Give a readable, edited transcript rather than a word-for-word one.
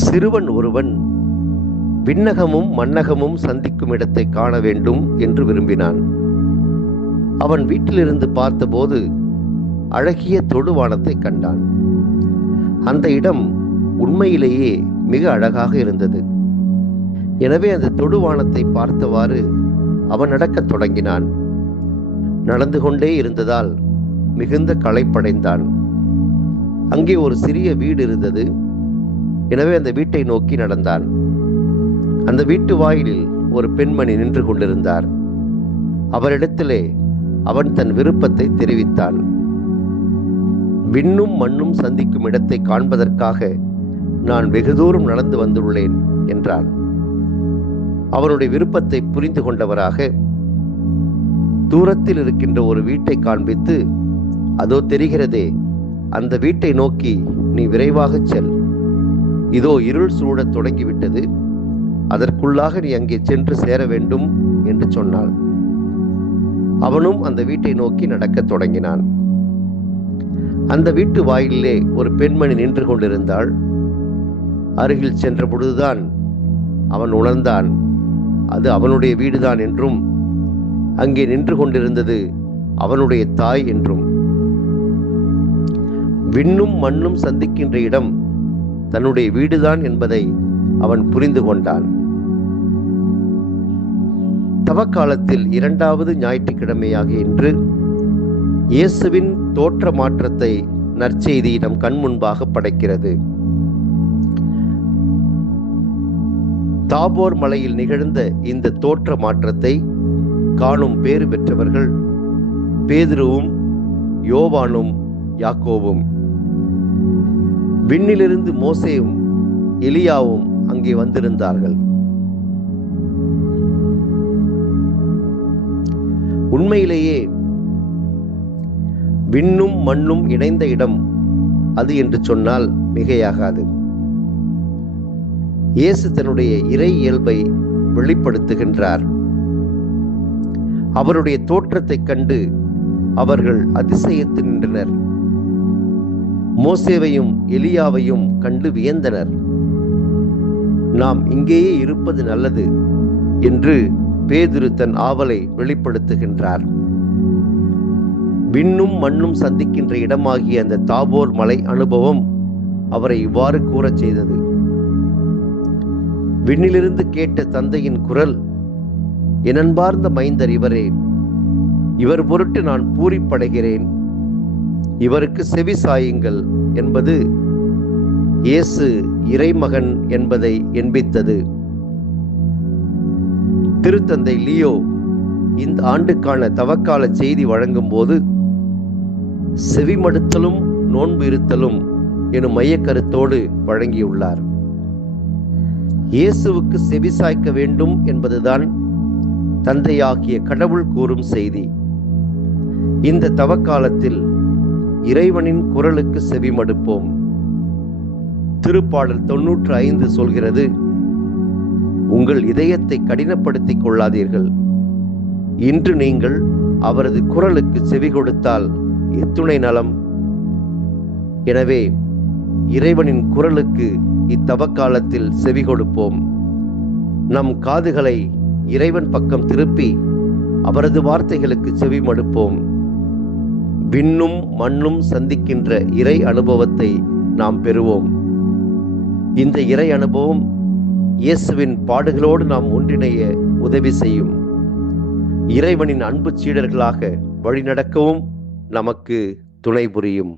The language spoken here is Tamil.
சிறுவன் ஒருவன் விண்ணகமும் மண்ணகமும் சந்திக்கும் இடத்தை காண வேண்டும் என்று விரும்பினான். அவன் வீட்டிலிருந்து பார்த்தபோது அழகிய தொடுவானத்தை கண்டான். அந்த இடம் உண்மையிலேயே மிக அழகாக இருந்தது. எனவே அந்த தொடுவானத்தை பார்த்தவாறு அவன் நடக்கத் தொடங்கினான். நடந்து கொண்டே இருந்ததால் மிகுந்த களைப்படைந்தான். அங்கே ஒரு சிறிய வீடு இருந்தது. எனவே அந்த வீட்டை நோக்கி நடந்தான். அந்த வீட்டு வாயிலில் ஒரு பெண்மணி நின்று கொண்டிருந்தார். அவரிடத்திலே அவன் தன் விருப்பத்தை தெரிவித்தான். விண்ணும் மண்ணும் சந்திக்கும் இடத்தை காண்பதற்காக நான் வெகு தூரம் நடந்து வந்துள்ளேன் என்றான். அவனுடைய விருப்பத்தை புரிந்து கொண்டவராக தூரத்தில் இருக்கின்ற ஒரு வீட்டை காண்பித்து, அதோ தெரிகிறதே, அந்த வீட்டை நோக்கி நீ விரைவாக செல். இதோ இருள் சூழத் தொடங்கிவிட்டது, அதற்குள்ளாக நீ அங்கே சென்று சேர வேண்டும் என்று சொன்னாள். அவனும் அந்த வீட்டை நோக்கி நடக்கத் தொடங்கினான். அந்த வீட்டு வாயிலே ஒரு பெண்மணி நின்று கொண்டிருந்தாள். அருகில் சென்ற பொழுதுதான் அவன் உணர்ந்தான் அது அவனுடைய வீடுதான் என்றும் அங்கே நின்று கொண்டிருந்தது அவனுடைய தாய் என்றும். விண்ணும் மண்ணும் சந்திக்கின்ற இடம் தன்னுடைய வீடுதான் என்பதை அவன் புரிந்து கொண்டான். தவக்காலத்தில் 2வது ஞாயிற்றுக்கிழமையாகிய இன்று இயேசுவின் தோற்ற மாற்றத்தை நற்செய்தி நம் கண் முன்பாக படைக்கிறது. தாபோர் மலையில் நிகழ்ந்த இந்த தோற்ற மாற்றத்தை காணும் பேறு பெற்றவர்கள் பேதுருவும் யோவானும் யாக்கோவும். விண்ணிலிருந்து மோசேயும் எலியாவும் அங்கே வந்திருந்தார்கள். உண்மையிலேயே விண்ணும் மண்ணும் இணைந்த இடம் அது என்று சொன்னால் மிகையாகாது. இயேசு தன்னுடைய இறை இயல்பை வெளிப்படுத்துகின்றார். அவருடைய தோற்றத்தைக் கண்டு அவர்கள் அதிசயித்து நின்றனர். மோசேவையும் எலியாவையும் கண்டு வியந்தனர். நாம் இங்கேயே இருப்பது நல்லது என்று பேதுரு தன் ஆவலை வெளிப்படுத்துகின்றார். விண்ணும் மண்ணும் சந்திக்கின்ற இடமாகிய அந்த தாபோர் மலை அனுபவம் அவரை இவ்வாறு கூறச் செய்தது. விண்ணிலிருந்து கேட்ட தந்தையின் குரல், என் அன்பார்ந்த மைந்தர் இவரே, இவர் பொருட்டு நான் பூரிப்படைகிறேன், இவருக்கு செவி சாயுங்கள் என்பது இயேசு இறைமகன் என்பதை எண்பித்தது. திருத்தந்தை லியோ இந்த ஆண்டுக்கான தவக்கால செய்தி வழங்கும் போது செவிமடுத்தலும் நோன்பு இருத்தலும் எனும் மையக்கருத்தோடு வழங்கியுள்ளார். இயேசுவுக்கு செவி சாய்க்க வேண்டும் என்பதுதான் தந்தையாகிய கடவுள் கூறும் செய்தி. இந்த தவக்காலத்தில் இறைவனின் குரலுக்கு செவிமடுப்போம். திருப்பாடல் 95 சொல்கிறது, உங்கள் இதயத்தை கடினப்படுத்திக் கொள்ளாதீர்கள். இன்று நீங்கள் அவரது குரலுக்கு செவி கொடுத்தால் எத்துணை நலம். எனவே இறைவனின் குரலுக்கு இத்தவக்காலத்தில் செவி கொடுப்போம். நம் காதுகளை இறைவன் பக்கம் திருப்பி அவரது வார்த்தைகளுக்கு செவி மடுப்போம். விண்ணும் மண்ணும் சந்திக்கின்ற இறை அனுபவத்தை நாம் பெறுவோம். இந்த இறை அனுபவம் இயேசுவின் பாடுகளோடு நாம் ஒன்றிணைய உதவி செய்யும். இறைவனின் அன்பு சீடர்களாக வழிநடக்கவும் நமக்கு துணை புரியும்.